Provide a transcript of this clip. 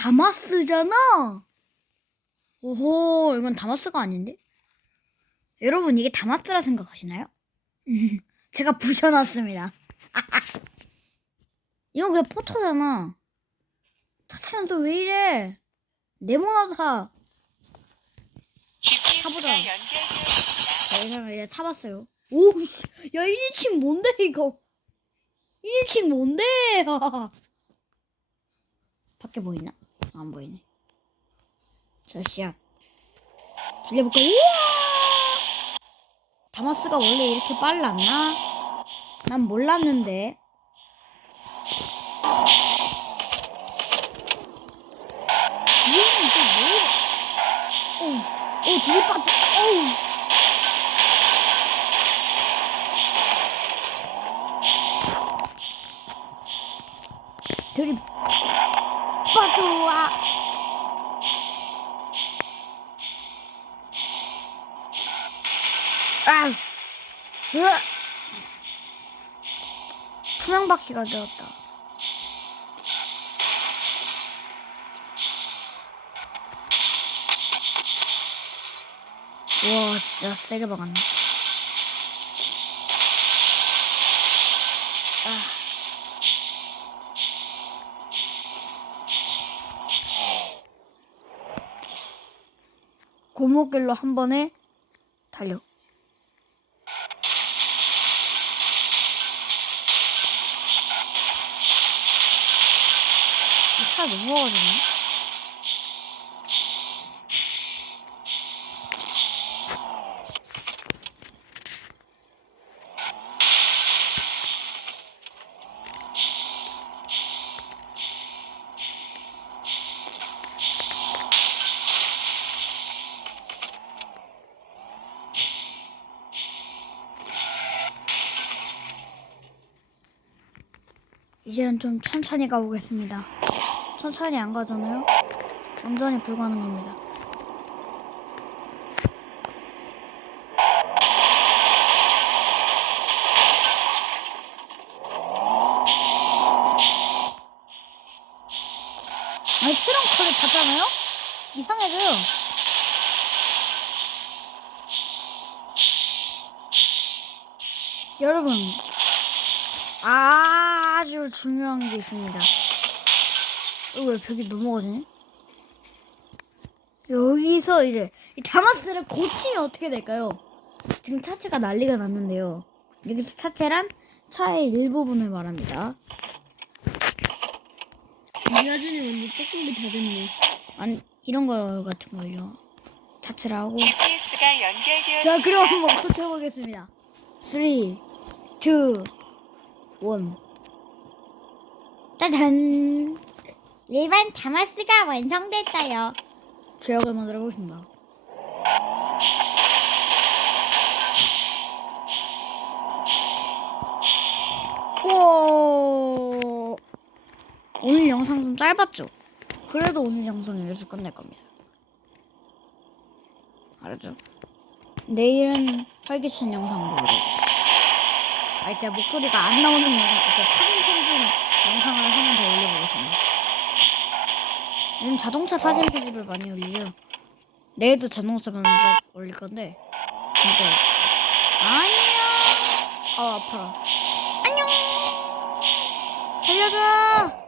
다마스잖아. 오호, 이건 다마스가 아닌데? 여러분, 이게 다마스라 생각하시나요? 제가 부셔놨습니다. 이건 그냥 포토잖아. 차차는 또 왜 이래? 네모나다. 타보자. 이 사람 이제 타봤어요. 오, 씨. 야, 1인칭 뭔데, 이거? 1인칭 뭔데? 밖에 보이나? 안 보이네. 자, 시작. 달려볼까? 우와! 다마스가 원래 이렇게 빨랐나? 난 몰랐는데. 뒤에는 또 뭐? 어, 어, 뒤에 빠져. 어우. 들 이 빠져와. 아, 으아. 투명 바퀴가 되었다. 와, 진짜 세게 박았네. 아. 골목길로 한 번에 달려. 이차 넘어가지네. 이제는 좀 천천히 가보겠습니다. 천천히 안 가잖아요? 완전히 불가능합니다. 아니, 트렁크를 닫잖아요? 이상해져요. 여러분, 아 주 중요한 게 있습니다. 왜 벽이 넘어가지니? 여기서 이제 이 다마스를 고치면 어떻게 될까요? 지금 차체가 난리가 났는데요. 여기서 차체란 차의 일부분을 말합니다. 이 나중에 완전 뚜껑이 다 됐네. 아니 이런 거 같은 걸요. 차체를 하고 GPS가 연결되었습니다. 자 그럼 한번 고쳐보겠습니다. 3, 2, 1 짜잔 일반 다마스가 완성됐어요. 제약을 만들어 보겠습니다. 우와 오늘 영상 좀 짧았죠? 그래도 오늘 영상 여기서 끝낼 겁니다. 알았죠? 내일은 활기찬 영상으로. 아, 진짜 목소리가 안 나오는 영상, 진짜 사진 편집 영상을 하나 더 올려보겠습니다. 요즘 자동차 사진 편집을 많이 올리죠. 내일도 자동차 편집 올릴 건데, 진짜. 안녕! 아, 아파라. 안녕! 살려줘!